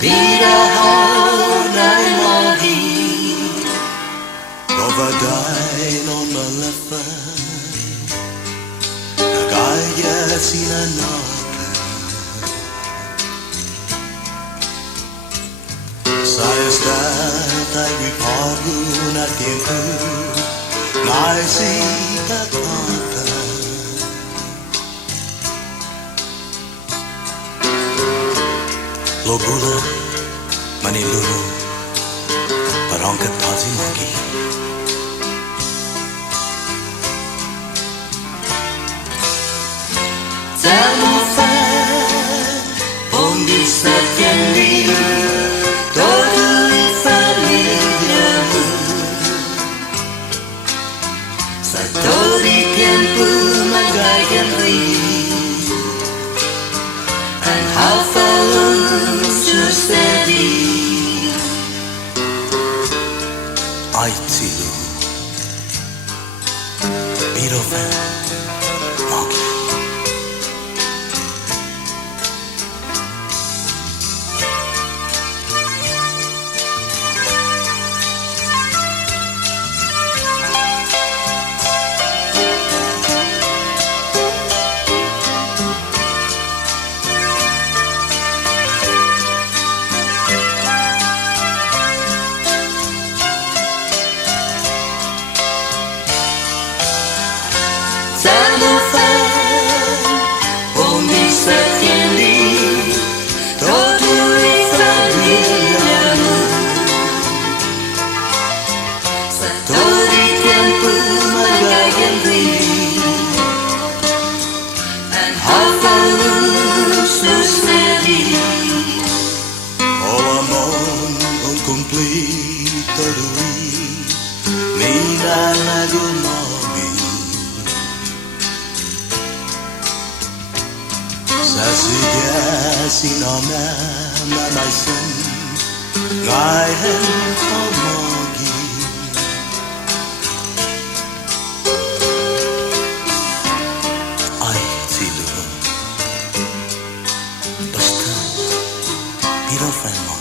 Bira honai Magi Overdine on my left hand Nagaya sinanaka Saya statai ripagu na tiempo Nai si kakaka Lo bula manilulu Parangkat pazi Magi Telmofan Onde setiap todo familiamu Satu di tiempo magaikan And how follows steady Ai tilu Bira Magi Telmofan Onde setiap todo familiamu Satu di tiempo magaikan And how follows steady O amor un completo lui Mina nagumami Sasidia sinama mamaisan Ngayon ko Magi Ay tilu Basta Bira Magi